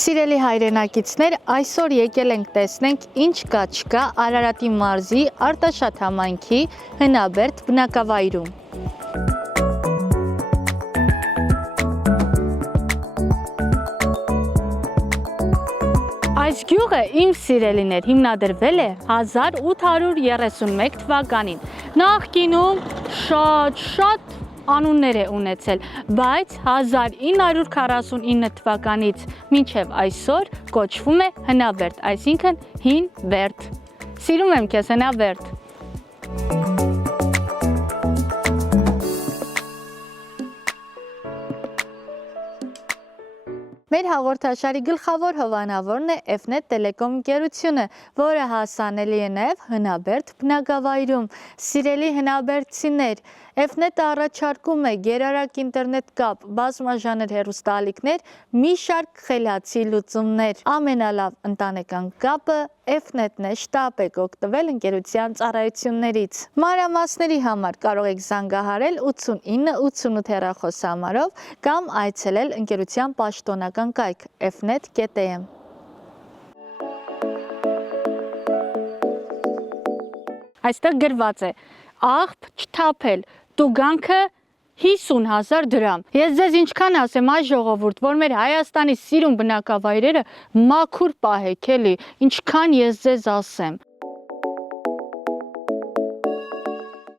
Սիրելի հայրենակիցներ, այսօր եկել ենք տեսնենք ինչ կա չկա Արարատի մարզի Արտաշատ համայնքի Հնաբերդ բնակավայրում։ Այս գյուղը իմ սիրելիներ հիմնադրվել է 1831 թվականին։ Նախկինում շատ անուններ է ունեցել, բայց 1949 թվականից մինչև այսօր կոչվում է Հնաբերդ, այսինքն հին Բերդ։ Սիրում եմ քեզ Հնաբերդ։ Մեր հաղորդաշարի գլխավոր հովանավորն է F-Net Telecom ընկերությունը, որը հասանելի է նաև Հնաբերդ բնակավայրում։ Սիրելի հնաբերդցիներ, F-Net-ը առաջարկում է գերարագ ինտերնետ կապ, բազմաժանր հեռուստաալիքներ, մի շարք խելացի լուծումներ։ Ամենալավ ընտանեկան կապը F-Net-ն է, շտապ եք օգտվել ընկերության ծառայություններից։ Մանրամասների համար կարող եք զանգահարել 8988 հեռախոսահամարով կամ այցելել ընկերության պաշտոնական կայք fnet.am։ Այստեղ գրված է աղբ չթափել, տուգանքը 50,000 դրամ։ Ես ձեզ ինչքան ասեմ, այ ժողովուրդ, որ մեր Հայաստանի սիրուն բնակավայրերը մաքուր պահեք էլի, ինչքան ես ձեզ ասեմ։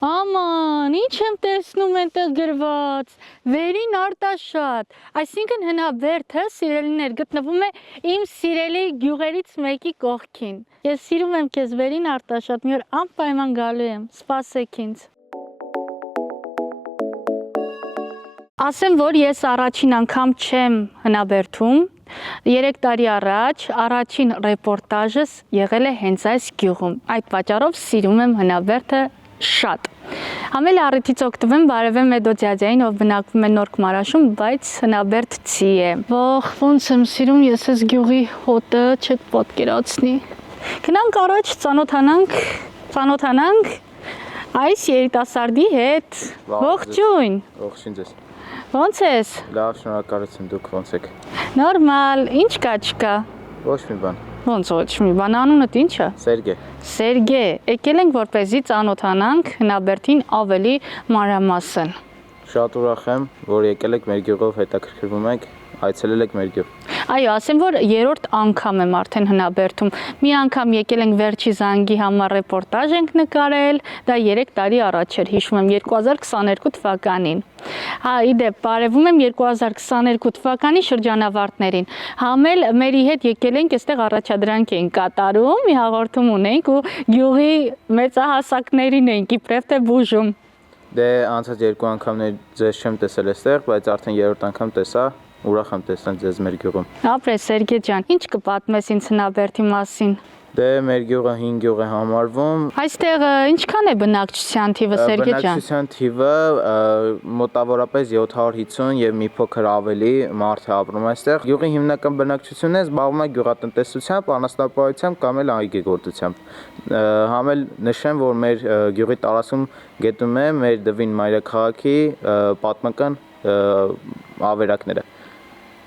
Աման, ինչ եմ տեսնում այնտեղ գրված, վերին Արտաշատ, այսինքն Հնաբերդը, սիրելիներ, գտնվում է իմ սիրելի գյուղերից մեկի կողքին։ Ես սիրում եմ քեզ վերին Արտաշատ, մի օր անպայման գալու եմ, սպասեք ինձ։ Ասեմ, որ ես առաջին անգամ չեմ Հնաբերդում, 3 տարի առաջ առաջին ռեպորտաժս եղել է հենց այս գյուղում, այդ պատճառով սիրում եմ Հնաբերդը շատ։ Համել առիթից օգտվեմ բարևեմ Մեդոդիադային, ով բնակվում է Նորք Մարաշում, բայց հնաբերդցի է։ Ոնց եմ սիրում ես այս գյուղի հոտը, չեք պատկերացնի։ Գնանք առաջ ծանոթանանք այս երիտասարդի հետ։ Ողջույն։ Ողջույն ձեզ։ Ոնց ես։ Լավ, շնորհակալություն, դուք ոնց եք։ Նորմալ, ինչ կա չկա։ Ոչ մի բան։ Ոնց ոչ մի բան, անունդ ի՞նչ է։ Սերգե։ Սերգե, եկել ենք որպեսզի ծանոթանանք Հնաբերդին ավելի մանրամասն։ Շատ ուրախ եմ, որ եկել եք մեր գյուղով, հետաքրքրվում եք, այցելել եք մեր գյուղ։ Այո, ասեմ, որ երրորդ անգամ եմ արդեն Հնաբերդում։ Մի անգամ եկել ենք վերջի զանգի համար ռեպորտաժ ենք նկարել, դա 3 տարի առաջ էր, հիշում եմ 2022 թվականին։ Հա, իդեպ, բարևում եմ 2022 թվականի շրջանավարտներին։ Համել մերի հետ եկել ենք, այստեղ առաջադրանք ենք կատարում, մի հաղորդում ունենք ու գյուղի մեծահասակներին ենք իբրև թե բուժում։ Դե անցած 2 անգամներ ձեզ չեմ տեսել այստեղ, բայց արդեն երրորդ անգամ տեսա, ուրախ եմ տեսնել ձեզ մեր գյուղում։ Ապրես Սերգե ջան, ինչ կպատմես ինձ Հնաբերդի մասին։ Դե մեր գյուղը 5 գյուղ է համարվում։ Այստեղ ինչքան է բնակչության թիվը Սերգե ջան։ Բնակչության թիվը մոտավորապես 750 եւ մի փոքր ավելի մարդ է ապրում այստեղ։ Գյուղի հիմնական բնակչությունն է զբաղվում է գյուղատնտեսությամբ, անասնապահությամբ կամ էլ այգեգործությամբ։ Համել նշեմ, որ մեր գյուղի տարածքում գտնվում է մեր Դվին մայրաքաղաքի պատմական ավերակները։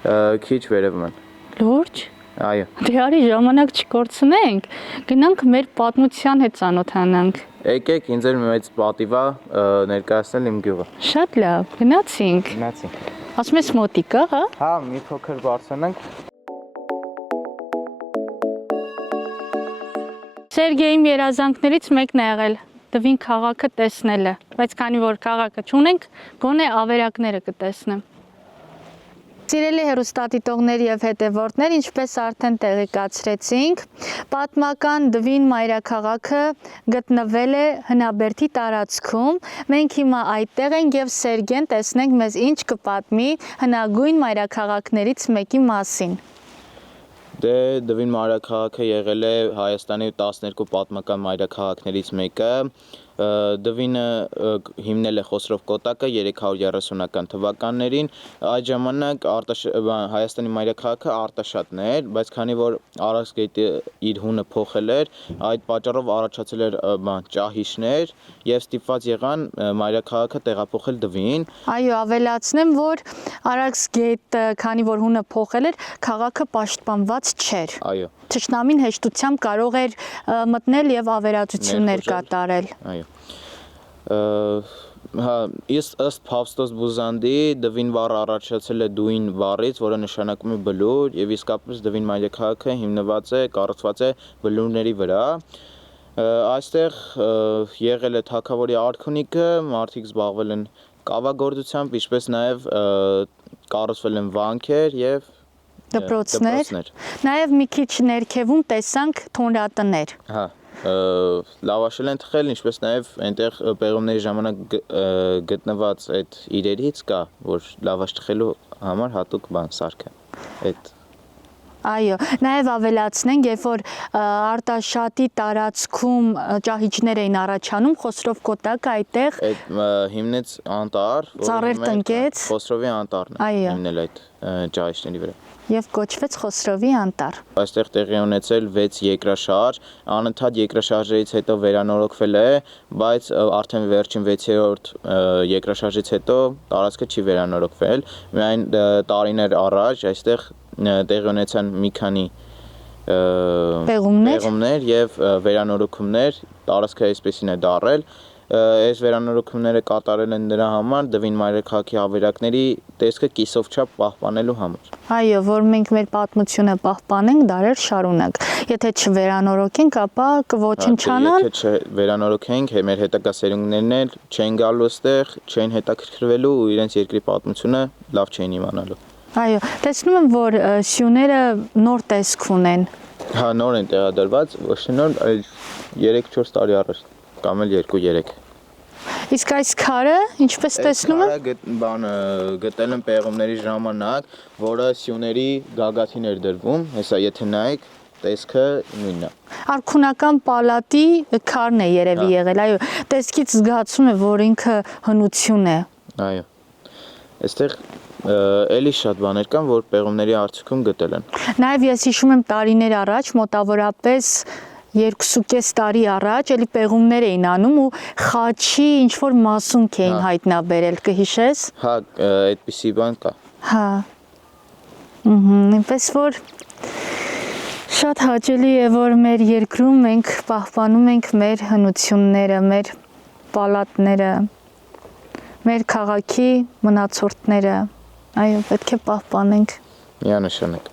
Քիչ վերևում են։ Լուրջ։ Այո։ Դե արի ժամանակ չկորցնենք, գնանք մեր պատմության հետ ծանոթանանք։ Եկեք, ինձ էլ մեծ պատիվ է ներկայացնել իմ գյուղը։ Շատ լավ, գնացինք։ Գնացինք։ Ասում ես մոտիկ է, հա։ Հա, մի փոքր բարձրանանք։ Սերգեյ իմ երազանքներից մեկն է եղել Դվին քաղաքը տեսնելը, բայց քանի որ քաղաքը չունենք, գոնե ավերակները կտեսնեմ։ Սիրելի հեռուստադիտողներ եւ հետևորդներ, ինչպես արդեն տեղեկացրեցինք, պատմական Դվին մայրաքաղաքը գտնվել է Հնաբերդի տարածքում։ Մենք հիմա այդտեղ ենք եւ Սերգեն տեսնենք մեզ ինչ կպատմի հնագույն մայրաքաղաքներից մեկի մասին։ Դե Դվին մայրաքաղաքը եղել է Հայաստանի 12 պատմական մայրաքաղաքներից մեկը, Դվինը հիմնել է Խոսրով Կոտակը 330-ական թվականներին, այդ ժամանակ Հայաստանի մայրաքաղաքը Արտաշատն էր, բայց քանի որ Արաքսգետը իր հունը փոխել էր, այդ պատճառով առաջացել էր ճահիճներ եւ ստիպված եղան մայրաքաղաքը տեղափոխել Դվին։ Այո, ավելացնեմ, որ Արաքսգետը, քանի որ հունը փոխել էր, քաղաքը պաշտպանված չէր։ Այո։ Թշնամին հեշտությամբ կարող էր մտնել եւ ավերածություններ կատարել։ Այո։ Ըստ Փավստոս Բուզանդի Դվին բառը առաջացել է դուին բառից, որը նշանակում է բլուր, եւ իսկապես Դվին մայրաքաղաքը հիմնված է, կառուցված է բլուրների վրա։ Այստեղ եղել է թագավորի արքունիքը, մարդիկ զբաղվել են կավագործությամբ, ինչպես նաեւ կառուցվել են վանքեր եւ դպրոցներ։ Նաեւ մի քիչ ներքևում տեսանք թոնրատներ։ Հա, լավաշել են թխել, ինչպես նաև այնտեղ պեղումների ժամանակ գտնված այդ իրերից կա, որ լավաշ թխելու համար հատուկ սարք է։ Այդ Այո, նաև ավելացնենք, երբ որ Արտաշատի տարածքում ճահիճներ էին առաջանում, Խոսրով Կոտակը այդտեղ հիմնեց անտառ, ծառեր տնկեց, Խոսրովի անտառն է հիմնել այդ ճահիճների վրա։ Եվ կոչվեց Խոսրովի անտառ։ Այստեղ տեղի ունեցել 6 երկրաշարժ, անընդհատ երկրաշարժերից հետո վերանորոգվել է, բայց արդեն վերջին 6-րդ երկրաշարժից հետո տարածքը չի վերանորոգվել։ Միայն տարիներ առաջ այստեղ տեղի ունեցան մի քանի պեղումներ եւ վերանորոգումներ, տարածքը այսպեսին է դարել։ Այս վերանորոգումները կատարել են դրա համար Դվին մայրաքաղաքի ավերակների տեսքը կիսով չափ պահպանելու համար։ Այո, որ մենք մեր պատմությունը պահպանենք դարեր շարունակ։ Եթե չվերանորոգենք, ապա կոչնչանան։ Եթե չվերանորոգենք, մեր հետագա սերունդներն էլ չեն գալու այստեղ, չեն հետաքրքրվելու ու իրենց երկրի պատմությունը լավ չեն իմանալու։ Այո, տեսնում եմ, որ սյուները նոր տեսք ունեն։ Հա, նոր են տեղադրված, ոչ թե նոր, այլ 3-4 տարի առաջ, կամ էլ 2-3։ Իսկ այս քարը, ինչպես տեսնում եմ, գտել են պեղումների ժամանակ, որը սյուների գագաթին էր դրվում, հեսա եթե նայեք, տեսքը նույնն է։ Արքունական պալատի քարն է երևի եղել, այո, տեսքից զգացում է, որ ինքը հնություն է։ Այո։ Այստեղ էլի շատ բաներ կան, որ պեղումների արդյունքում գտել են։ Նաև ես հիշում եմ տարիներ առաջ, մոտավորապես 2.5 տարի առաջ էլի պեղումներ էին անում ու խաչի ինչ-որ մասունք էին հայտնաբերել, կհիշես։ Հա, այդպիսի բան կա։ Հա։ Այնպես որ շատ հաճելի է, որ մեր երկրում մենք պահպանում ենք մեր հնությունները, մեր պալատները, մեր քաղաքի մնացորդները, այո, պետք է պահպանենք։ Միանշանակ։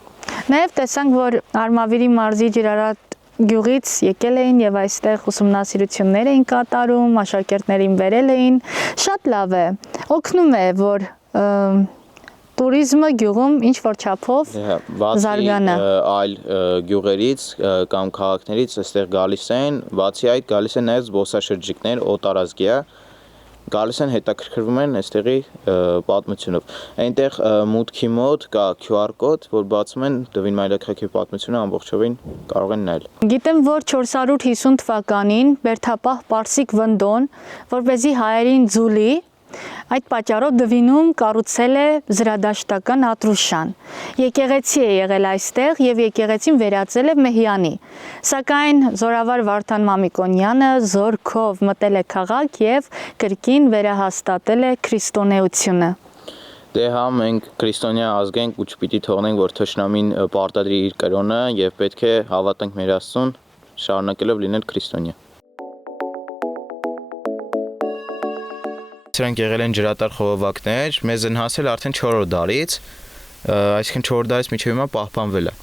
Նաև տեսանք, որ Արմավիրի մարզի Ջրարատ գյուղից եկել էին եւ այստեղ ուսումնասիրություններ էին կատարում, աշակերտներին բերել էին, շատ լավ է, օգնում է, որ տուրիզմը գյուղում ինչ որ չափով զարգանա։ Այլ գյուղերից կամ քաղաքներից այստեղ գալիս են, բացի այդ գալիս են նաև զբոսաշրջիկներ, օտարազգյա, գալիս են հետաքրքրվում են այստեղի պատմությունով։ Այնտեղ մուտքի մոտ կա QR կոդ, որ բացում են Դվին մայրաքաղաքի պատմությունը ամբողջովին կարող են նայել։ Գիտեմ, որ 450 թվականին Բերդապահ Պարսիկ Վնդոն, որպեսզի հայերին ձուլի, այդ պատճառով Դվինում կառուցել է զրադաշտական ատրուշան։ Եկեղեցի է եղել այստեղ եւ եկեղեցին վերածել է մեհյանի։ Սակայն Զորավար Վարդան Մամիկոնյանը զորքով մտել է քաղաք եւ կրկին վերահաստատել է քրիստոնեությունը։ Դե հա, մենք քրիստոնյա ազգ ենք ու չպիտի թողնենք, որ թշնամին պարտադրի իր կրոնը եւ պետք է հավատանք մեր Աստծուն, շարունակելով լինել քրիստոնյա։ Սրանք եղել են ջրատար խողովակներ, մեզ են հասել արդեն 4-րդ դարից, այսինքն 4 դարից մինչև հիմա պահպանվել է։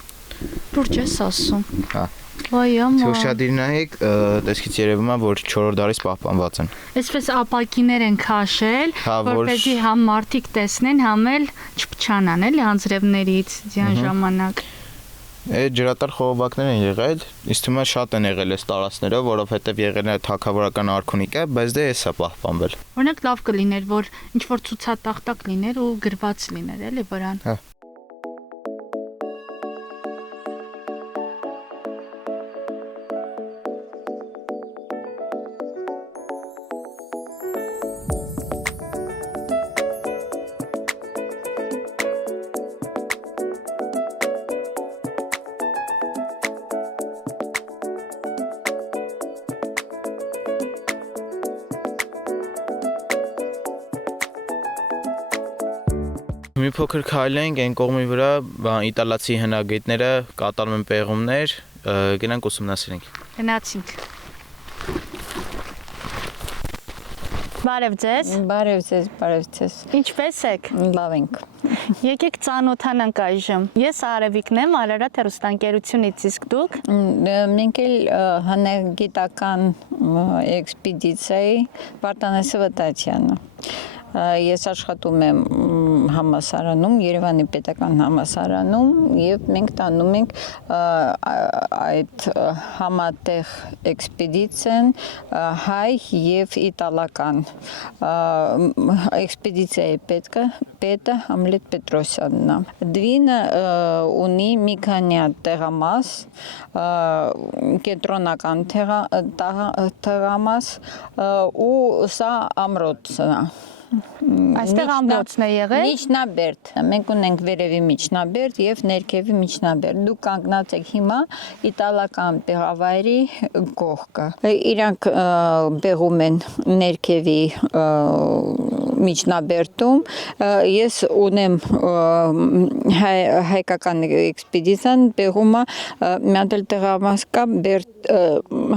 Լուրջ ես ասում։ Հա։ Վայ ամա։ Ուշադիր նայեք, տեսքից երևում է, որ 4-րդ դարից պահպանված են։ Այսպես ապակիներ են քաշել, որպեսզի համ մարդիկ տեսնեն, համ էլ չփչանան, էլի անձրևներից ձյան ժամանակ։ Այդ ջրատար խողովակներ են եղել, ինձ թվում է շատ են եղել այս տարածքներով, որովհետև եղել է թագավորական արքունիկը, բայց դե էս է պահպանվել։ Օրինակ լավ կլիներ, որ ինչ որ ցուցատախտակ լիներ ու գրված լիներ, էլի վրան։ Հա։ Մի փոքր քայլ ենք այն կողմի վրա, իտալացի հնագետները կատարում են պեղումներ, գնանք ուսումնասիրենք։ Գնացինք։ Բարև ձեզ։ Բարև ձեզ։ Ինչպե՞ս եք։ Լավ ենք։ Եկեք ծանոթանանք այժմ։ Ես Արևիկն եմ, Արարատ հեռուստաընկերությունից, իսկ դուք։ Մենք էլ հնագիտական էքսպեդիցիայի Վարդանեսова Տատյանը։ Ես աշխատում եմ համալսարանում, Երևանի պետական համալսարանում եւ մենք տանում ենք այդ համատեղ էքսպեդիցիան հայ եւ իտալական էքսպեդիցիայի պետը Համլետ Պետրոսյանն է։ Դվինը ունի մի քանի տեղամաս, կենտրոնական տեղամաս ու սա ամրոցն է։ Այստեղ ամրոցն է եղել։ Միջնաբերդ։ Մենք ունենք վերևի միջնաբերդ եւ ներքևի միջնաբերդ։ Դուք կանգնած եք հիմա իտալական պեղավայրի կողքը։ Իրանք պեղում են ներքևի միջնաբերդում։ Ես ունեմ հայկական էքսպեդիցիան պեղումը մի հատ տեղամաս կա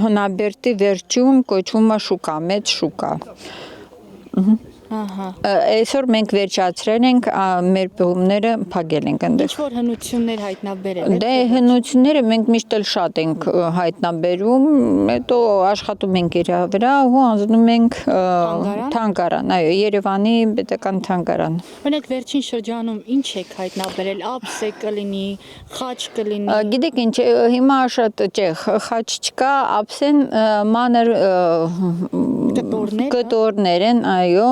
հնաբերդի վերջում կոչվում է շուկա, մեծ շուկա։ Այսօր մենք վերջացրել ենք մեր պեղումները փակել ենք այնտեղ։ Ինչ-որ հնություններ հայտնաբերել եք։ Դե հնությունները մենք միշտ էլ շատ ենք հայտնաբերում, հետո աշխատում ենք իրա վրա ու անցնում ենք թանգարան, այո, Երևանի պետական թանգարան։ Օրինակ վերջին շրջանում ինչ եք հայտնաբերել, ափս է կլինի, խաչ կլինի։ Գիտեք ինչ, հիմա շատ ճեղ, խաչ չկա, ափսեն մանր կտորներ են, այո,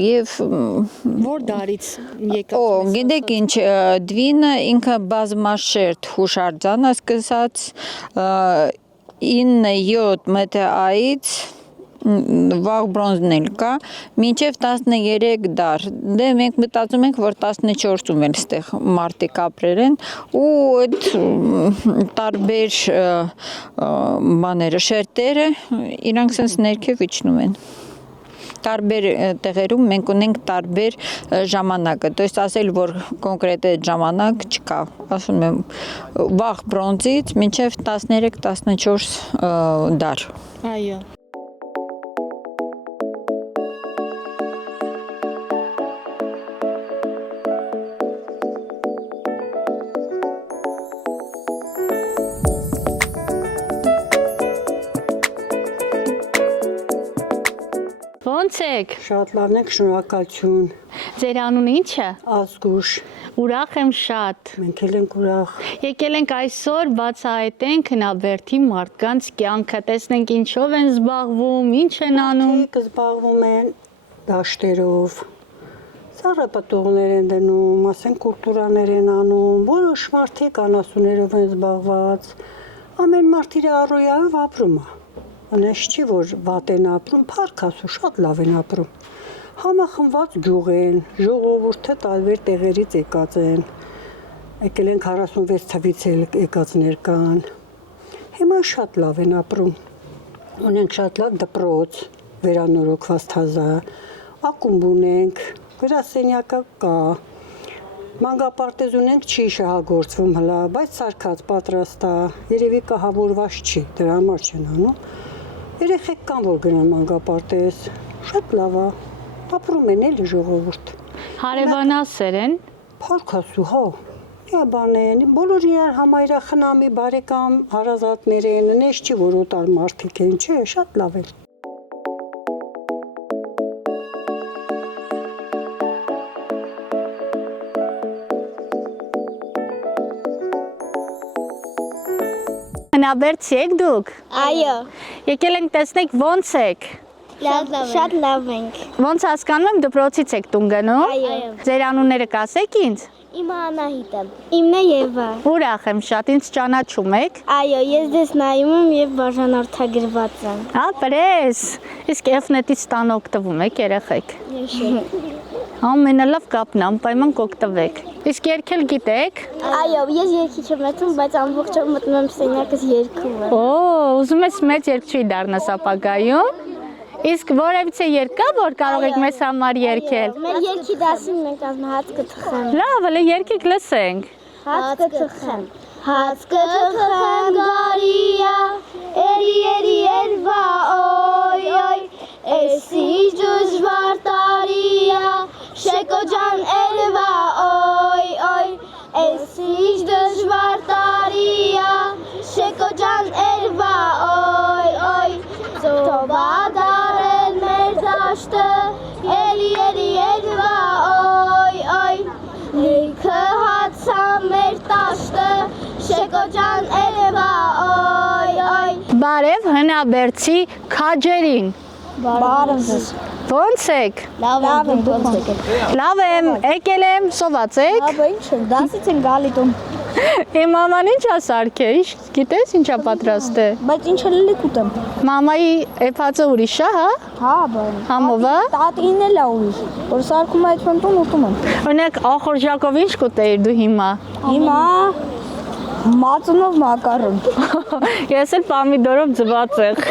եւ որ դարից եկած։ Գիտեք ինչ, դվինը ինքը բազմաշերտ հուշարձան է սկսած 9-7 մետեայից վաղ բրոնզն կա, մինչև 13 դար։ Դե մենք մտածում ենք, որ 14-ում էլ ստեղ մարդիկ ապրել են ու այդ տարբեր բաները, շերտերը իրանք sense ներքև իջնում են։ Տարբեր տեղերում մենք ունենք տարբեր ժամանակը, то есть ասել, որ կոնկրետ այդ ժամանակ չկա, ասում եմ վաղ բրոնզից մինչև 13-14 դար։ Այո։ Ո՞նց եք։ Շատ լավն եք, շնորհակալություն։ Ձեր անունը ի՞նչ է։ Ազգուշ, Ուրախ եմ շատ։ մենք էլ ենք ուրախ։ Եկել ենք այսօր բացահայտենք հնաբերդի մարդկանց կյանքը, տեսնենք ինչով են զբաղվում, ինչ են անում։ Մարդիկ զբաղվում են դաշտերով, ծառապատողներ են դնում, ասենք կուլտուրաներ են անում, որոշ մարդիկ անասուններով են զբաղված, ամեն մարդ իր առօրյայով ապրում է։ Անես չի, որ վատ են ապրում, փառք Աստծո, շատ լավ են ապրում։ Համախմբված գյուղ են, ժողովուրդը տարբեր տեղերից եկած են։ Եկել են 46 թվից եկածներ կան։ Հիմա շատ լավ են ապրում։ Ունենք շատ լավ դպրոց, վերանորոգված թազա, ակումբ ունենք, գրասենյակը կա։ Մանկապարտեզ ունենք, չի շահագործվում հլա, բայց սարքած պատրաստ է, երևի կահավորված չի, դրա համար չեն անում։ Երեխեք կան, որ գնան մանկապարտեզ, շատ լավ է, ապրում են էլի ժողովուրդ։ Հարևանասեր են։ Փառք Աստծո, հա, բան են, բոլոր իրար համայրա խնամի բարեկամ հարազատներ են, նես չի, որ օտար մարդիկ են, չէ, շատ լավ են։ Հնաբերդցի եք դուք։ Այո, Եկել ենք տեսնենք ոնց եք։ շատ լավ ենք։ Ոնց հասկանում եմ դպրոցից եք տուն գնում։ Այո։ Ձեր անունները կասեք ինձ։ Իմը Անահիտ եմ։ Իմն է Եվա։ Ուրախ եմ շատ, ինձ ճանաչում եք։ Այո, ես դες նայում եմ եւ բաժանորդագրված եմ։ Հա, պրես։ Իսկ F-net-ից տան օգտվում եք երեխեք։ Ամենալավ կապն է, անպայման կօգտվեք։ Իսկ երգել գիտեք։ Այո, ես երգիչ եմ մտնում, բայց ամբողջ օր մտնում եմ սենյակս երգում եմ։ Օ, ուզում ես մեծ երգչուհի դառնաս ապագայում։ Իսկ որևիցե երգ կա, որ կարող եք մեզ համար երգել։ Մեր երկի դասին մենք ասում հաց կթխեմ։ Լավ, էլի երգիկ լսենք։ Հաց կթխեմ։ Հաց կթխեմ գարիա, էլի երվա, օյ, օյ, էս ինչ դժվար տարիա, շեկո ջան երվա, օյ, օյ, էս ինչ դժվար տարիա, շեկո ջան երվա, օյ, օյ, ծովա դարել մեր դաշտը, էլի երվա, օյ, օյ, լիքը հացա մեր տաշտը, շեկո ջան երվա, օյ, օյ։ Բարև հնաբերցի քաջերին։ Բարև ձեզ։ Ո՞նց եք։ Լավ եմ, ո՞նց եք։ Լավ եմ, եկել եմ, սոված եք։ Աբա ինչ է, դասից են գալի տուն։ Իմ մաման ինչ է սարքել, գիտես ինչա պատրաստել։ Բայց ինչ էլ կուտեմ։ Մամայի էփածը ուրիշ է, հա։ Հա, բան։ Համով է։ Տատին էլ է ուրիշ, որ սարքում այդ ֆոնտուն ուտում եմ։ Օրինակ ախորժակով ինչ կուտեիր դու հիմա։ Հիմա մածունով մակարոն։ Ես էլ պամիդորով ձվածեղ։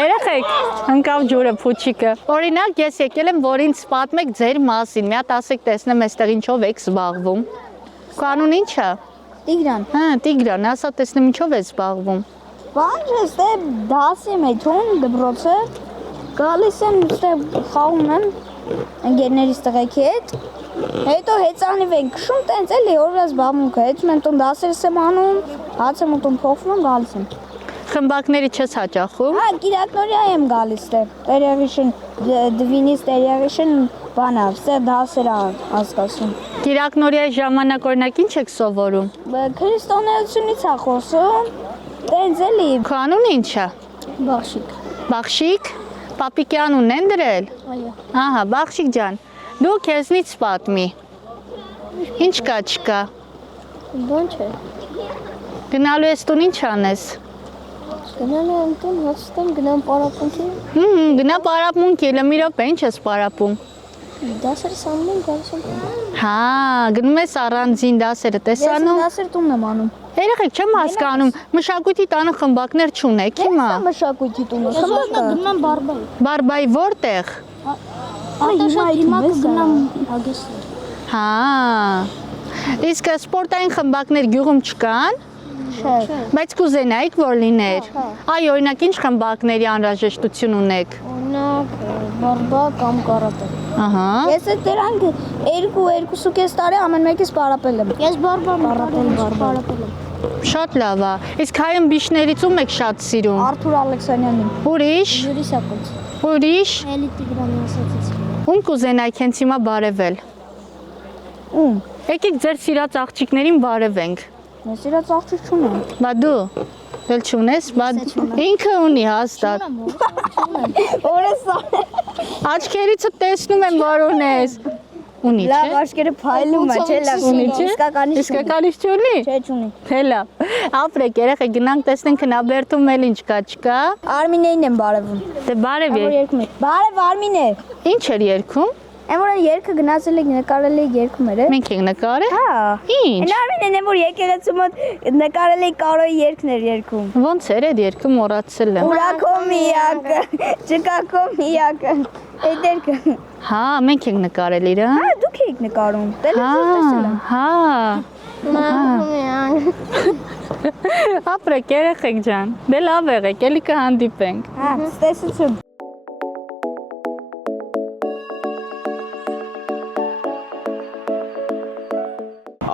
Երեխեք, ընկավ ջուրը փուչիկը։ Օրինակ ես եկել եմ, որ ինձ պատմեք ձեր մասին։ Մի հատ ասեք, տեսնեմ այստեղ ինչով եք զբաղվում։ Կանուն ինչ է։ Տիգրան։ Հա, Տիգրան, ասա տեսնեմ ինչով ես զբաղվում։ Բան ես դե դասի մեթուն դբրոցը գալիս եմ ստեղ խաղում եմ ընկերներիս տղեկի հետ։ Հետո հեծանիվ ենք քշում, տենց էլի օրվա զբաղմունքը, հետո եմ տուն դասերս եմ անում, հաց եմ ուտում, փոխվում եմ, գալիս եմ։ Խմբակների չես հաճախում։ Հա, կիրակնորյա եմ գալիս դե։ Տերյաղիշն դվինից տերյաղիշն բանա, ստեղ դասեր հասկացում։ Կիրակնորիայի ժամանակ օրինակ ինչ եք սովորում։ Քրիստոնեությունից է խոսում, տենց էլի։ Կանուն ինչ է։ Բախշիկ։ Բախշիկ։ Պապիկի անունն են դրել։ Այո։ Ահա, Բախշիկ ջան, դու քեզնից պատմի։ Ինչ կա չկա։ Բան չէ։ Գնալու ես տուն ինչ անես։ Գնալու եմ տուն, հաստատեմ, գնամ պարապունքի։ Գնա պարապմունքի, լմի րոպե, ինչ ես պարապում։ Դասերս անում եմ, գալիս եմ։ Հա, գնում ես առանձին դասերը Ես տեսանում։ դասեր տունն եմ անում։ Երեխեք, չեմ հասկանում, մշակույթի տանը խմբակներ չունեք, հիմա։ Ես մշակույթի տունը։ Խմբակը գնում եմ բարբայի։ Բարբայի որտեղ։ Հիմա գնամ հագեստներ։ Հա։ Իսկ սպորտային խմբակներ գյուղում չկան։ Չէ։ Բայց կուզենայիք որ լիներ։ Այ օրինակ ինչ խմբակների անհրաժեշտություն ունեք։ Օրինակ բարբա կամ կարատե։ Ահա։ Ես այդ դրանք 2.5 տարի ամեն մեկից պարապել եմ։ Ես բարբա պարապել եմ։ Շատ լավ է։ Իսկ հայ ըմբիշներից ում եք շատ սիրում։ Արթուր Ալեքսանյանին։ Ուրիշ։ Յուրի Սակոց։ Ուրիշ։ Էլի Տիգրանի ասացից։ Ում կուզենայիք հենց հիմա բարևել։ Ում։ Եկեք ձեր սիրած աղջիկներին բարևենք։ Ես իրաց աղջիկ չունեմ։ Բա դու դել չունես, բա ինքը ունի հաստատ։ Օրես Աչքերիցը տեսնում եմ որ ունես։ Ունի, լավ չէ։ աշկերը փայլում է, չէ՞ լավ։ Ունի, չէ։ Իսկականից Իսկականից չունի։ չէ, չունի։ Թե լավ։ Ապրեք երեխեք, գնանք տեսնենք հնաբերդում էլ ինչ կա, չկա։ Արմինեին եմ բարևում։ Դե բարև Որ երկում է։ Բարև Արմինե։ Ինչ էր երգում։ Այն որ երգը գնացել եք նկարել եք երգում էր։ Մենք ենք նկարել։ Հա։ Ինչ։ Այն Արմինեն է որ եկեղեցու մոտ նկարել եք Կարոյի երգներ երգում։ Ոնց էր այդ երգը մոռացել եմ։ Ուրակո միակը, ճկակո միակը։ Այդ երգը։ Հա, մենք ենք նկարել իրան։ Հա, դուք եք նկարում։ Հա, Տելևիզիոն տեսել եմ։ հա։ Մամա։ Ապրեք երեխեք ջան։ Դե լավ եղեք, էլի կհանդիպենք։ Հա, տեսություն։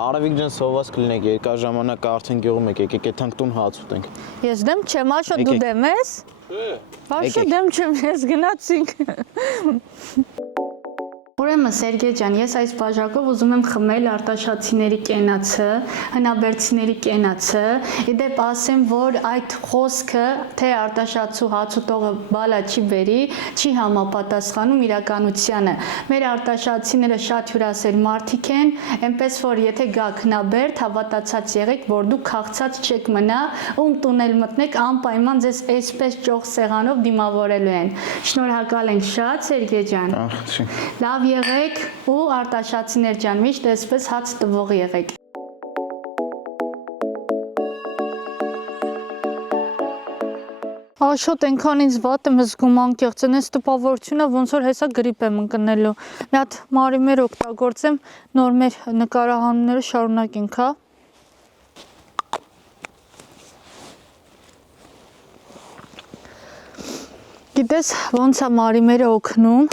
Արևիկ ջան, սոված կլինեք, երկար ժամանակ արդեն գյուղում եք, եկեք եթանք տուն հաց ուտենք։ Ես դեմ չեմ, աշո դու Եկեք։ դեմ ես։ Աշո Եկեք։ դեմ չեմ, ես գնացինք։ Ուրեմն Սերգեյ ջան, ես այս բաժակով ուզում եմ խմել արտաշատցիների կենացը, հնաբերդցիների կենացը։ Իդեպ ասեմ, որ այդ խոսքը, թե արտաշատցու հացուտողը բալա չի բերի, չի համապատասխանում իրականությանը։ Մեր արտաշատցիները շատ հյուրասեր մարդիկ են, այնպես որ եթե գաք հնաբերդ, հավատացած եղեք, որ դուք քաղցած չեք մնա, ում տուն էլ մտնեք, անպայման ձեզ այսպես ճոխ սեղանով դիմավորելու են։ Շնորհակալ ենք շատ, Սերգեյ ջան։ Լավ եղեք ու արտաշատցիներ ջան, միշտ այսպես հաց տվող եղեք։ Աշոտ այնքան ինձ վատ եմ զգում անկեղծ են, այս տպավորությունը ոնց որ հեսա գրիպ եմ ընկնելու։ Մի հատ մարիմեր օգտագործեմ, նոր մեր նկարահանումները շարունակենք, հա։ Գիտես, ոնց է մարիմերը օգնում։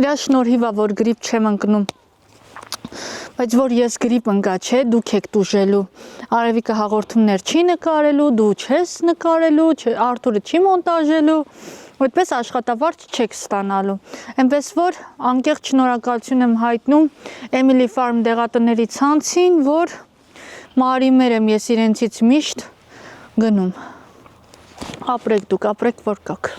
Իրա շնորհիվ է, որ գրիպ չեմ ընկնում։ Բայց որ ես գրիպ ընկա, չէ, դուք եք տուժելու։ Արևիկը հաղորդումներ չի նկարելու, դու չես նկարելու, Արթուրը չի մոնտաժելու, այդպես աշխատավարձ չեք ստանալու։ Այնպես որ անկեղծ շնորհակալություն եմ հայտնում Emily Farm դեղատների ցանցին, որ մարիմեր եմ ես իրենցից միշտ գնում։ Ապրեք դուք, ապրեք որ կաք։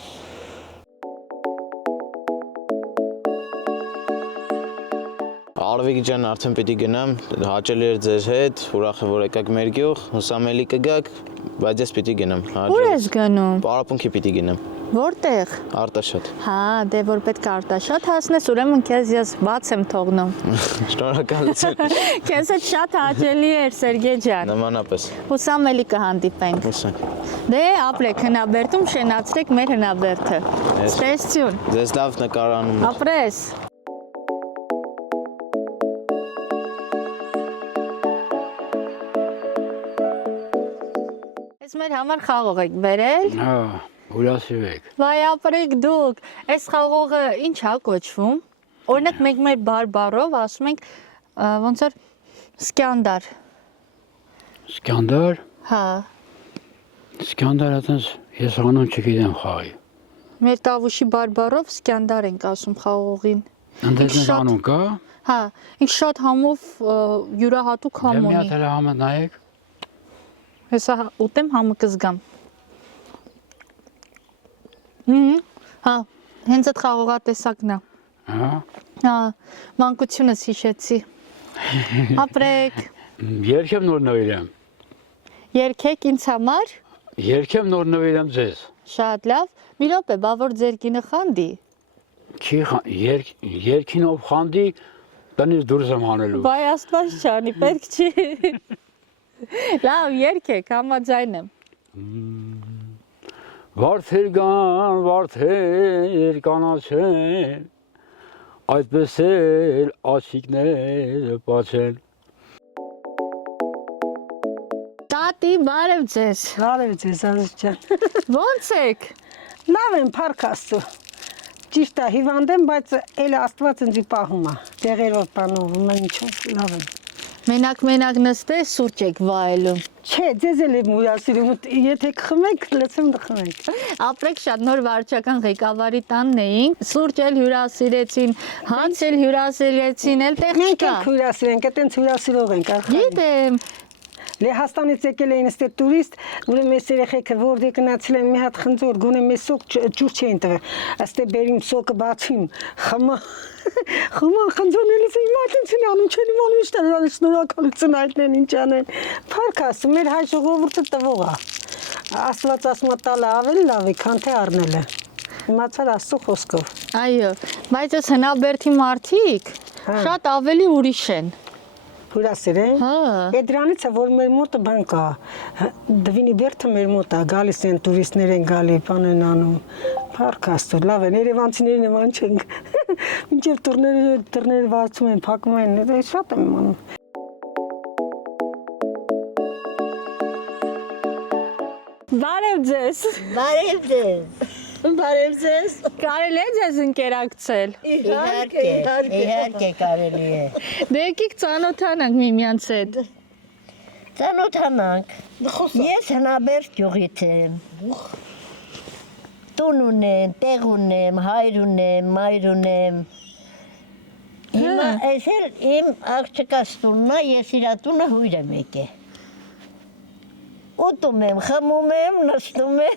Արվիկ ջան, արդեն պիտի գնամ, հաճելի էր ձեր հետ, ուրախ եմ որ եկաք մեր գյուղ, հուսամելի կգաք, բայց ես պիտի գնամ։ Ուր ես գնում։ Պարապունքի պիտի գնամ։ Որտեղ։ Արտաշատ։ Հա, դե որ պետք է Արտաշատ հասնես, ուրեմն քեզ ես բաց եմ թողնում։ Շնորհակալություն։ Քեզ հետ շատ հաճելի էր, Սերգեյ ջան։ Նմանապես։ Հուսամելի կհանդիպենք։ Հուսանք։ Դե ապրեք հնաբերդում, շենացրեք մեր հնաբերդը։ Ստեսություն։ Ձեզ լավ նկարանում։ Ապրես։ Ես մեր համար խաղող եք բերել։ Հա, հուրասիրեք։ Վայ ապրեք դուք։ Այս խաղողը ի՞նչ է կոչվում։ Օրինակ մենք մեր բարբառով ասում ենք ոնց որ սկանդար։ Սկանդար, Հա։ սկանդար ասած ես անուն չգիտեմ խաղի։ Մեր տավուշի բարբառով սկանդար ենք ասում խաղողին։ Ընդդեմ Շատ- անուն կա։ Հա, ինձ շատ համով յուրահատուկ համ Դե մի ունի։ հատ էլ համը նայեք։ Հեսա ուտեմ համը կզգամ։ Հա, հենց այդ խաղողատեսակն է։ Հա։ Հա, մանկությունս հիշեցի։ Ապրեք։ Երկեմ նոր նվիրեմ։ Երկեք ինձ համար։ Երկեմ նոր նվիրեմ ձեզ։ Շատ լավ։ Մի րոպե, բա որ ձեր կինը խանդի։ Չի երկինով խանդի տնից դուրս եմ հանելու։ Բայ Աստված չանի, պետք չի։ Լավ, երկեք, համաձայն եմ։ Վարդեր կանացեն, այդպես էլ աշիկները պաչեն։ Տատի, բարև ձեզ։ Բարև ձեզ, Ազիզ ջան։ Ոնց եք։ Լավ եմ, փառք Աստծո։ Ճիշտ է, հիվանդ եմ, բայց էլ Աստված ինձ պահում է։ Դեղերով բանով, ինչով լավ եմ։ Մենակ նստես, սուրճ եք վայելում։ Չէ, ձեզ էլ եմ հյուրասիրում, եթե կխմեք, լցեմ դխմեք։ Ապրեք շատ նոր վարչական ղեկավարի տանն էինք, սուրճ էլ հյուրասիրեցին, հաց էլ հյուրասիրեցին, էլ տեղ Մենք չկա։ ենք հյուրասիրենք, այտենց հյուրասիրող ենք արխային։ Գիտեմ, Լեհաստանից եկել էին ստե տուրիստ, ուրեմն մեծ երեխեքը որտե գնացել են մի հատ խնձոր, գոնե մեզ սոկ ջուր չէին տվել։ Աստե բերիմ սոկը բացին, խմա խնձորներից իմ ատենցին անում չեն իմանում ինչ տան շնորհակալություն այդնեն ինչ անեն։ Փառք Աստծո, մեր հայ ժողովուրդը տվող է։ Աստված ասում է տալը ավելի լավ է, քան թե առնելը։ Իմացար Աստծո խոսքով։ այո, բայց այս հնաբերդի մարդիկ Հա։ շատ ավելի ուրիշ են։ Հյուրասիրեն։ Հա։ Այդ դրանից է որ մեր մոտը բան կա։ Դվինի բերդը մեր մոտ է, գալիս են տուրիստներ են գալի, բան են անում։ Փառք Աստծո, լավ են, երևանցիներին նման չենք։ Մինչև դռները բացում են, փակում են, շատ եմ անում։ Բարև ձեզ։ Բարև ձեզ։ Բարև ձեզ։ Կարելի է ձեզ ընկերակցել։ Իհարկե կարելի է։ Դե եկեք ծանոթանանք միմյանց հետ։ Ծանոթանանք։ Ես հնաբերդ գյուղից եմ։ Տուն ունեմ, տեղ ունեմ, հայր ունեմ, մայր ունեմ։ Հիմա այս էլ իմ աղջկաս տունն է, ես իր տունը հույր եմ եկել։ Ուտում եմ, խմում եմ, նստում եմ,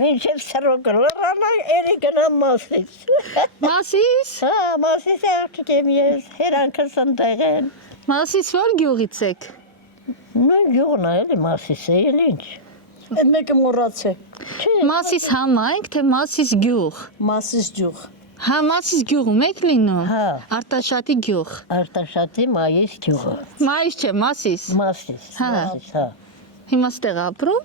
մինչև սրոկը լռանա, էրի գնամ Մասիս։ Մասիս։ Հա, Մասիս աղջիկ եմ ես, հերանքս ընդեղ են։ Մասիս որ գյուղից եք։ Նույն գյուղն է, էլի Մասիս է, էլ ինչ։ Այդ մեկը մոռացե։ Մասիս համայնք, թե Մասիս գյուղ։ Մասիս ջուղ։ Հա, Մասիս գյուղում եք լինում։ Հա։ Արտաշատի գյուղ։ Արտաշատի Մայիս գյուղը։ Մայիս չէ, Մասիս։ Մասիս, Հա։ Մասիս, հա։ Հիմա ստեղ ապրում։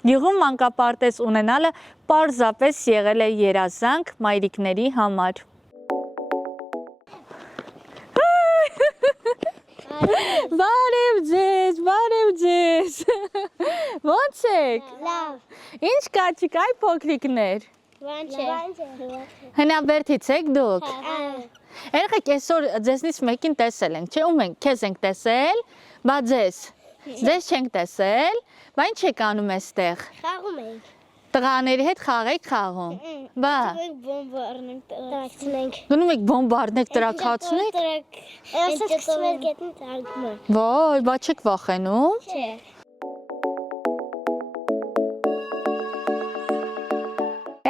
Գյուղում մանկապարտեզ ունենալը պարզապես եղել է երազանք մայրիկների համար։ Բարև ձեզ։ Ո՞նց եք։ Լավ։ Ինչ կաչիկ այ փոքրիկներ։ Վանչե։ Հնաբերդից եք դուք։ Երեխեք այսօր ձեզնից մեկին տեսել ենք, չէ՞, ում ենք, քեզ ենք տեսել, բա ձեզ չենք տեսել, բա ինչ եք անում այստեղ։ Խաղում ենք։ Տղաների հետ խաղ եք խաղում։ Բա Բոմբը առնենք տրակցնենք։ գնում եք բոմբ առնեք տրակացնեք։ Ասած սկսում ենք գետնի տրակումը։ Ոյ, բա չեք վախենում։ Չէ։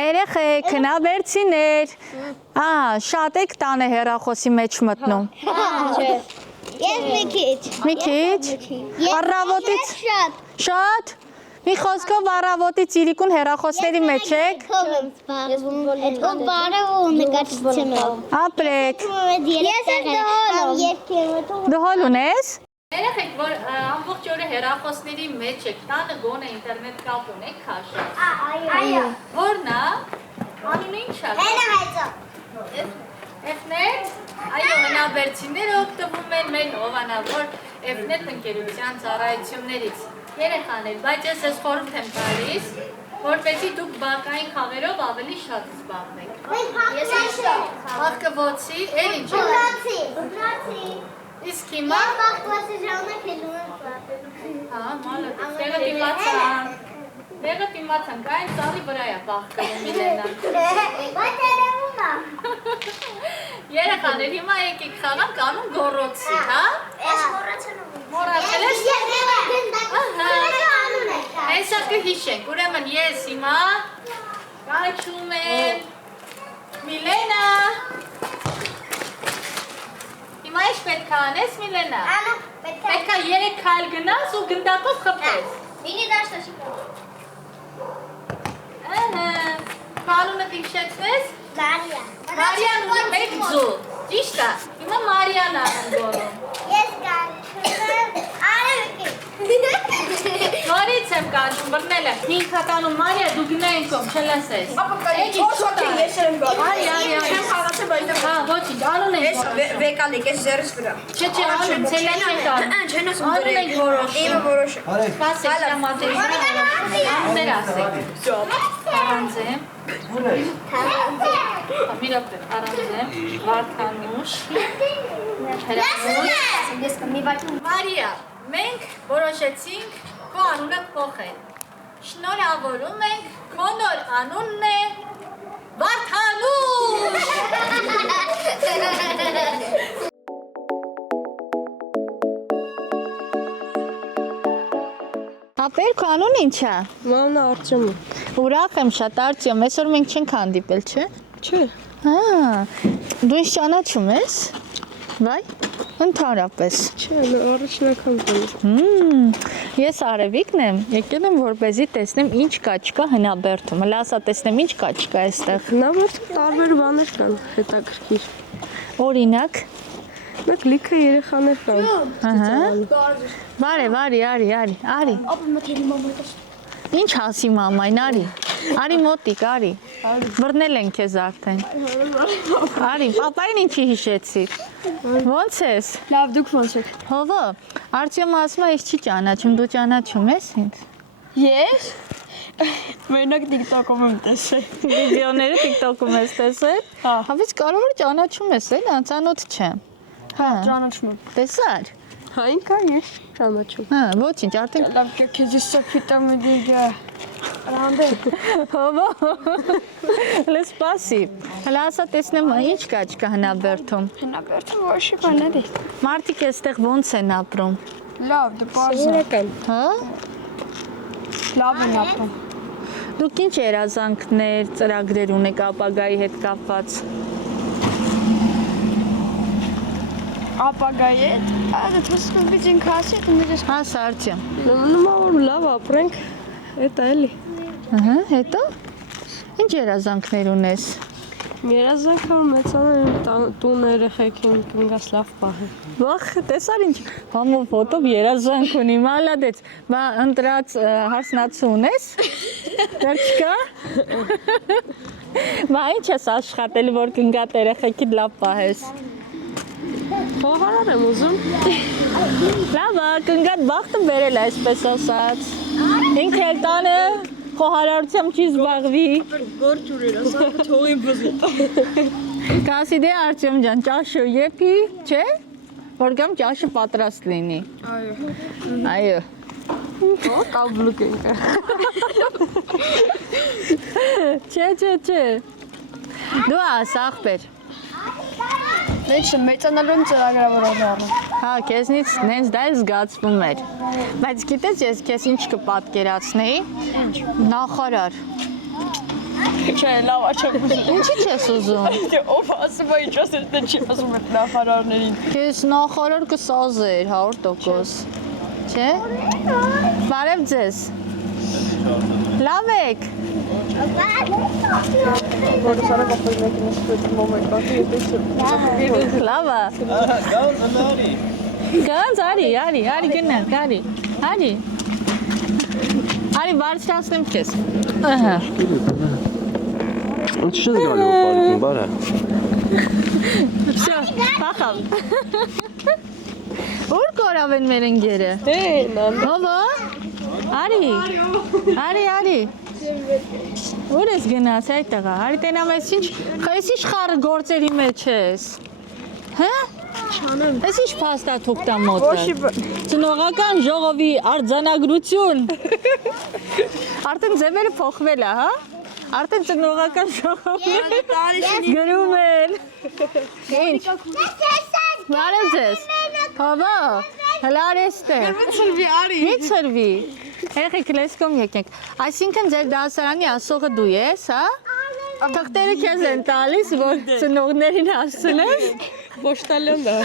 Երեխեք, հնաբերդցիներ։ Շատ եք տանը հեռախոսի մեջ մտնում։ Չէ։ Ես մի քիչ։ Մի քիչ։ Առավոտից շատ։ Մի խոսքով առավոտից իրիկուն հեռախոսների մեջ եք։ Ես ում բարը ու նկարչացեմ։ Ապրեք։ Ես եմ Դու հոլ ունես։ Երեխեք, որ ամբողջ օրը հեռախոսների մեջ եք, տանը գոնե ինտերնետ կապ ունեք քաշած։ Այո։ Որն է։ Անունը ի՞նչ է։ Հենա Էֆնետ, այո, հնաբերդցիները օգտվում են մեր հովանավոր Էֆնետ ընկերության ծառայություններից։ Երեխաներ, բայց ես ես խորհուրդ եմ տալիս, որպեսզի դուք բակային խաղերով ավելի շատ զբաղվեք։ Ես Աղկվոցի, էլ ինչ է։ Ուգրացի։ Իսկ հիմա, Բախտվացի ժամանակ հելում եմ պատերում։ հա, մալը, դեղը դիմացան, կային ծառի վրա է բախկվում Միլենան։ Բայց երևում է։ Երեխաներ, հիմա եկեք խաղանք անում գոռոցի, հա։ Ես մոռացել եմ։ Մոռացել ես։ Ահա։ Հեսա կհիշենք, ուրեմն ես հիմա կաչում եմ Միլենա։ Հիմա ինչ պետք է անես Միլենա։ Անո, Պետք է 3 քայլ գնաս ու գնդակով խփես։ Մինի դաշտաշի։ Կանունը հիշեցնես։ Մարիա։ Մարիան ունի մեկ ձու։ Ճիշտ է։ Հիմա Մարիան անում գորում։ Ես կանչում Արևիկի։ Նորից եմ կանչում, բռնել եմ։ Հիմնականում Մարիա դու գնային կողմ, չլսես։ Ես եմ գալ։ Արի։ Չեմ խաղացել բայց Հա, ոչինչ, անուն ենք ես վեկալիկ ես ձերս վրա։ Չէ, անուն ցելան ենք անում։ Չեն ասում Անուն ենք որոշում։ Իմը որոշ։ Սպասեք, ժամատերի անուններ ասեք։ Առանձեմ։ Միրոպե, առանձեմ, Վարդանուշ, Հրաշուշ, Մարիա, մենք որոշեցինք քո անունը փոխել։ Շնորհավորում ենք, քո նոր անունն է Վարդանուշ։ Ապեր, քո անունը ինչ է։ Մանա Արտյոմը։ Ուրախ եմ շատ Արտյոմ, այսօր մենք չենք հանդիպել, չէ։ Չէ։ Դու ինձ ճանաչում ես։ Վայ, ընդհանրապես։ Չէ, առաջնական բան։ Ես Արևիկն եմ, եկել եմ որպեսզի տեսնեմ ինչ կաչ կա Հնաբերդում։ Հələ ասա տեսնեմ ինչ կաչ կա այստեղ։ Հնաբերդում տարբեր բաներ կան, հետաքրքիր։ Օրինակ։ Մեկ լիքը երեխաներ կան։ Ահա։ Բարև, արի։ Ապա մթերի մամայտաշ։ Ինչ ասի մամային, արի մոտիկ, արի։ Բռնել են քեզ արդեն։ Արի, պապային ինչի հիշեցիր։ Ո՞նց ես։ Լավ, դուք ո՞նց եք։ Հովը, Արտյոմը ասում է, ես չի ճանաչում, դու ճանաչում ես ինձ։ Ես մենակ TikTok-ում եմ տեսել։ Վիդեոները TikTok-ում ես տեսել։ Հա։ Հավից կարող է ճանաչում ես, էլ անծանոթ չեմ։ Հա, Ճանաչում եմ։ տեսար։ Հա, ինքա ես ճանաչում։ Հա, ոչինչ, արդեն Լավ, քեզ սոփիտա մեդիա։ Ռանդե։ հովը։ Հələ սպասի։ Հələ ասա տեսնեմ ինչ կաչ կա Հնաբերդում։ Հնաբերդում ոչ բան է։ Մարդիկ այստեղ ոնց են ապրում։ Լավ, դե բարձր։ Հա։ Լավ են ապրում։ Դուք ինչ երազանքներ, ծրագրեր ունեք ապագայի հետ կապված։ Ապագայի հետ, այդ թվում է ինքն ասի, թե մենք Հա, Արտյոմ։ նույնը որ լավ ապրենք, դա էլի։ Ահա, հետո։ Ինչ երազանքներ ունես։ Երազանքով մեծանալ տուն երեխեքին կնգաս լավ պահի։ Վախ, տեսար ինչ համով ֆոտոb երազանք ունի, մալադեց։ Բա ընտրած հարսնացու ունես։ Դեռ չկա։ Բա ինչ ես աշխատել, որ կնգատ երեխեքին լավ պահես։ Խոհարար եմ ուզում։ Լավ, կնգատ բախտը բերել այսպես ասած։ Ինքը էլ տանը խոհարարությամբ չի զբաղվի։ Գործ ուրեր, ասա թողի բզի։ Կասի դե Արտյոմ ջան, ճաշը եփի, չէ՞։ Որ գամ ճաշը պատրաստ լինի։ Այո։ Ո կաբլուկ ենք։ Չէ։ Դու աս ախպեր։ Մենք մեծանալուն ծրագրավորող առնում։ Հա, քեզնից նենց դա զգացվում էր։ Բայց գիտես ես քեզ ինչ կպատկերացնեի։ Նախարար։ Չէ, լավ աչք ուզում։ Ինչի՞ չես ուզում։ Ով ասում է ինչ ասել, դե չի ասում է նախարարներին։ Քեզ նախարար կսազեր 100%։ Չէ՞։ Բարև ձեզ։ Լավ եք։ Որը սարը կապել մեկին ասում է մոմենտ, բացի ես Լավ է։ Գանց արի գնանք, արի։ Արի բարձրացնեմ քեզ։ Ահա։ Ինչ ես գալու պարիկին, բարը։ Всё, փախավ։ Ուր կորավ են մեր ընկերը։ Հովա։ Արի։ Ուր ես գնաս այդտեղա։ Արի տենամ ես ինչ խառը գործերի մեջ ես։ Հա? Չանեմ։ Ես ինչ փաստա թուք տա մոտը։ Ծնողական ժողովի արձանագրություն։ Արդեն ձևերը փոխվել է, հա? Արդեն ծնողական ժողովի գրում են։ Ինչ։ Բարև ձեզ։ Հովա։ Հələ արեստե։ Մի ծրվի։ Երեխեք լեսկոմ եկենք։ Այսինքն ձեր դասարանի ասողը դու ես, հա? Թղթերը քեզ են տալիս, որ ծնողներին հասցնես։ Պոշտալյան դա։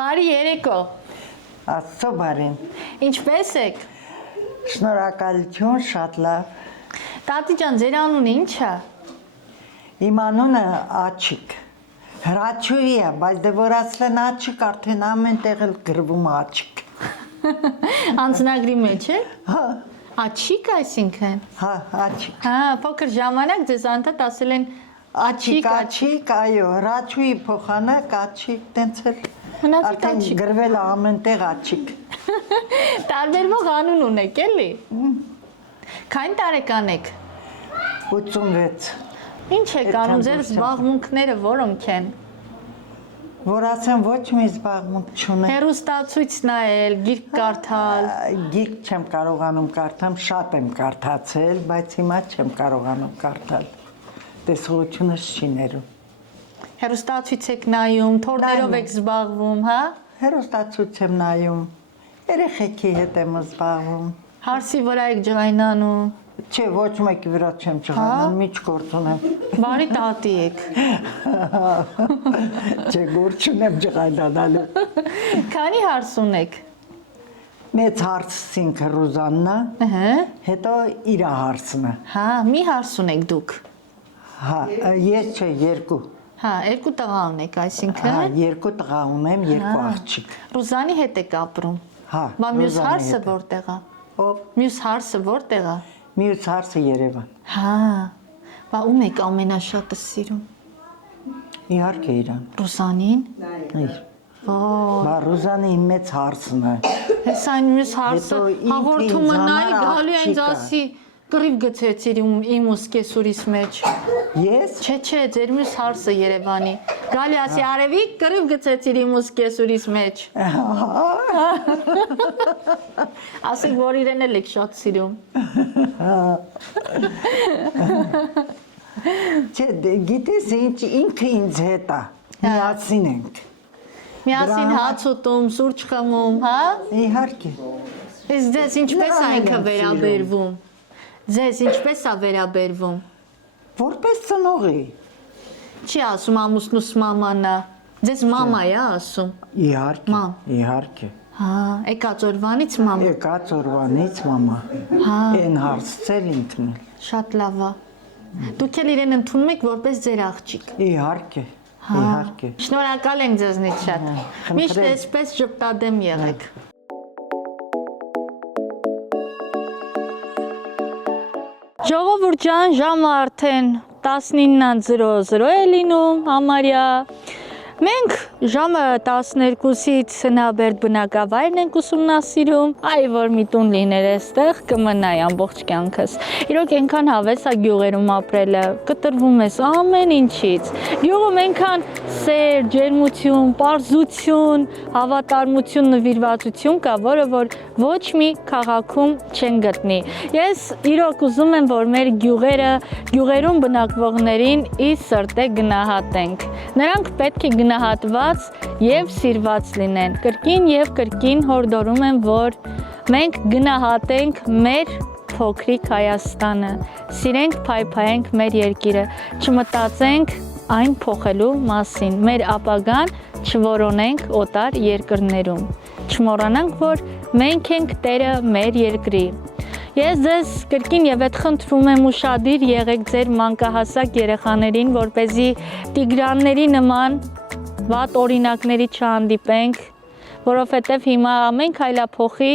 Բարի երեկո։ Աստծո բարին։ Ինչպե՞ս եք։ Շնորհակալություն, շատ լավ։ Տատի ջան, ձեր անունը ի՞նչ է։ Իմ անունը Աչիկ։ Հրաչուհի է, բայց դե որ ասլեն Աչիկ, արդեն ամեն տեղ էլ գրվում Աչիկ։ Անձնագրի մեջ է։ Հա, Աչիկ այսինքն։ հա, Աչիկ։ Հա, փոքր ժամանակ ձեզ անդադ ասել են Աչիկ, այո, հրաչուհի փոխանակ Աչիկ, տենց էլ Մնացեք արդեն Աչիկ։ գրվել է ամեն տեղ Աչիկ։ Տարբերվող անուն ունեք, էլի։ Քանի տարեկան եք։ 86։ Ինչ եք անում, ձեր զբաղմունքները որոնք են։ Որ ասեմ ոչ մի զբաղմունք չունեմ։ Հեռուստացույց նայել, գիրք կարդալ։ Գիրք չեմ կարողանում կարդամ, շատ եմ կարդացել, բայց հիմա չեմ կարողանում կարդալ։ Տեսողությունս չի ներում։ Հեռուստացույց եք նայում, թորներով եք զբաղվում, հա։ Հեռուստացույց եմ նայում, երեխեքի հետ եմ զբաղվում։ Հարսի վրա եք ջղայնանում։ Չէ, ոչ մեկի վրա չեմ ջղայնանում, միջգործ ունեմ։ Բարի տատի եք։ Չէ, գործ չունեմ ջղայնանալու։ Քանի հարս ունեք։ Մեծ հարսինք Ռուզաննա, հետո իր հարսն է։ Հա, մի հարս ունեք դուք։ Հա, ես չէ, երկու։ Հա, երկու տղա ունեք, այսինքն։ Հա, երկու տղա ունեմ, երկու աղջիկ։ Ռուզանի հետ եք ապրում։ Հա, Բա մյուս Ռուզանի հարսը հետ է։ որտեղ է։ Ով։ Մյուս հարսը որտեղ է։ Մյուս հարսը Երևան։ Հա։ Բա ում եք ամենաշատը սիրում։ Իհարկե իրան։ Ռուզանին։ Իր։ Ո, Բա Ռուզանը իմ մեծ հարսն է։ հես այն մյուս հարսը Հետո ինքը հաղորդումը ինձ նայի համար գալի այնց աղջիկ է։ ասի կռիվ գցեցիր իմ ուսկեսուրիս մեջ։ Ես։ Չէ, ձեր մյուս հարսը Երևանի։ Գալի ասի արևիկ կռիվ գցեցիր իմ ուսկեսուրիս մեջ։ Ասեք, որ իրեն էլ եք շատ սիրում։ Չէ, գիտես ինչ, ինքը ինձ հետ է։ Միասին ենք։ Միասին հաց ուտում, սուրճ խմում, հա։ Իհարկե։ Իսկ ձեզ ինչպես է ինքը վերաբերվում։ Ձեզ ինչպես է վերաբերվում։ Որպես ծնողի։ Չի ասում ամուսնուս մամանա։ Ձեզ մամա է ասում։ Իհարկե, Մամ։ իհարկե։ Հա, եկած օրվանից մամա։ Եկած օրվանից մամա։ Հա, Այն հարցել ինքն էլ։ շատ լավ է։ Դուք էլ իրեն ընդունում եք որպես ձեր աղջիկ։ Իհարկե, իհարկե։ Շնորհակալ ենք ձեզնից շատ։ Միշտ այսպես ճպտադեմ եղեք։ Ժողովուրդ ջան, ժամը արդեն 19:00 է լինում համարյա։ Մենք ժամը 12-ից Հնաբերդ բնակավայրն ենք ուսումնասիրում, այ որ մի տուն լիներ այստեղ կմնայի ամբողջ կյանքս։ Իրոք այնքան հավես է գյուղերում ապրելը, կտրվում ես ամեն ինչից։ Գյուղում այնքան սեր, ջերմություն, պարզություն, հավատարմություն, նվիրվածություն կա, որը որ ոչ մի քաղաքում չեն գտնի։ Ես իրոք ուզում եմ, որ մեր գյուղերում բնակվողներին ի սրտե գնահատենք։ Նրանք պետք է գնահատված եւ սիրված լինեն։ Կրկին եւ կրկին հորդորում եմ, որ մենք գնահատենք մեր փոքրիկ Հայաստանը, սիրենք, փայփայենք մեր երկիրը, չմտածենք այն փոխելու մասին, մեր ապագան չորոնենք օտար երկրներում, չմոռանանք, որ մենք ենք տերը մեր երկրի։ Ես ձեզ կրկին եւ այդ խնդրում եմ ուշադիր եղեք ձեր մանկահասակ երեխաներին, որպեսզի Տիգրանների նման վատ օրինակների չհանդիպենք, որովհետև հիմա ամեն քայլափոխի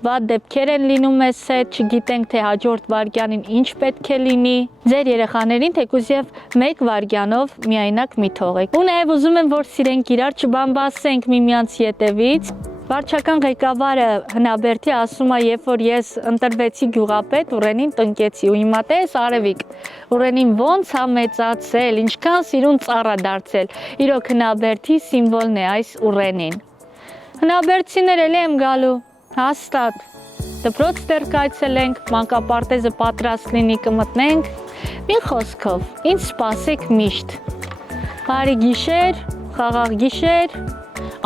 վատ դեպքեր են լինում մեզ հետ, չգիտենք թե հաջորդ վարքյանին ինչ պետք է լինի։ Ձեր երեխաներին թեկուզ եւ մեկ վարքյանով միայնակ մի թողեք։ Ու նաեւ ուզում եմ, որ սիրենք իրար, չբամբասենք միմյանց ետևից։ Վարչական ղեկավարը Հնաբերդի ասում է, երբ որ ես ընտրվեցի գյուղապետ, Ուռենին տնկեցի ու հիմա տես Արևիկ, Ուռենին ոնց է մեծացել, ինչքան սիրուն ծառ է դարձել։ Իրոք Հնաբերդի սիմվոլն է այս Ուռենին։ Հնաբերդցիներ էլի եմ գալու, հաստատ։ Դպրոց դեռ կայցելենք, մանկապարտեզը պատրաստ լինի կմտնենք։ Մի խոսքով, ինձ սպասեք միշտ։ Բարի գիշեր, խաղաղ գիշեր,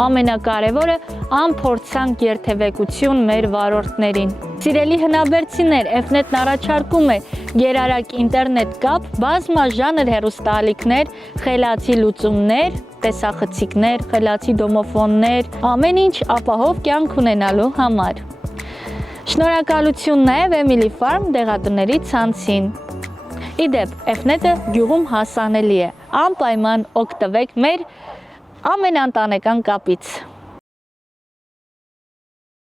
ամենակարևորը անփորձանք երթևեկություն մեր վարորդներին։ Սիրելի հնաբերդցիներ, F-net-ն առաջարկում է գերարագ ինտերնետ կապ, բազմաժանր հեռուստաալիքներ, խելացի լուծումներ, տեսախցիկներ, խելացի դոմոֆոններ, ամեն ինչ ապահով կյանք ունենալու համար։ Շնորհակալություն նաև Emily Farm դեղատների ցանցին։ Իդեպ, F-net-ը գյուղում հասանելի է, անպայման օգտվեք մեր ամենաանտանեկան կապից։